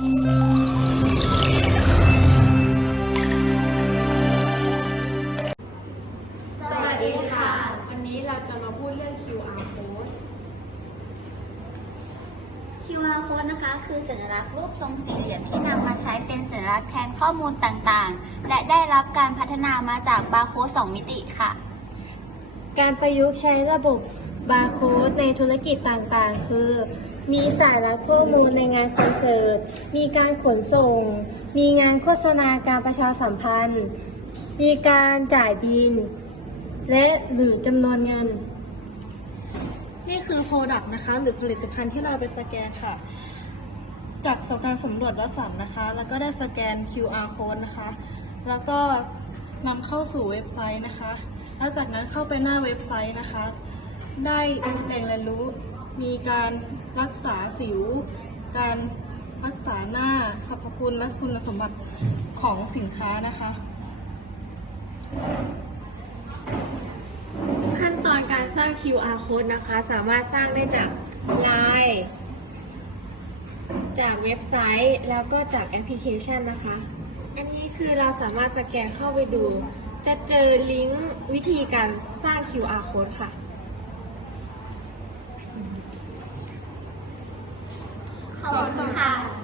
สวัสดีค่ะ วันนี้เราจะมาพูดเรื่อง QR code QR code นะคะ คือสัญลักษณ์รูปทรงสี่เหลี่ยมที่นำมาใช้เป็นสัญลักษณ์แทนข้อมูลต่างๆ และได้รับการพัฒนามาจากบาร์โค้ด2มิติค่ะ การประยุกต์ใช้ระบบ บาร์โค้ดในธุรกิจต่างๆ คือ มีสายรัดข้อมูลในงานคอนเสิร์ต มีการขนส่ง มีงานโฆษณาการประชาสัมพันธ์ มีการจ่ายบิน และหรือจำนวนเงิน นี่คือ Product นะคะ หรือผลิตภัณฑ์ที่เราไปสแกนค่ะ จากสการสำรวจวัสันนะคะ แล้วก็ได้สแกน QR code นะคะ แล้วก็นำเข้าสู่เว็บไซต์นะคะ แล้วจากนั้นเข้าไปหน้าเว็บไซต์นะคะ ได้แหล่งเรียนรู้ มีการรักษาสิว การรักษาหน้าสรรพคุณและคุณสมบัติของสินค้านะคะ ขั้นตอนการสร้าง QR code นะคะ สามารถสร้างได้จาก Line จากเว็บไซต์แล้วก็จากแอปพลิเคชันนะคะ อันนี้คือเราสามารถสแกนเข้าไปดู จะเจอลิงก์วิธีการสร้าง QR code ค่ะ ขอบคุณค่ะ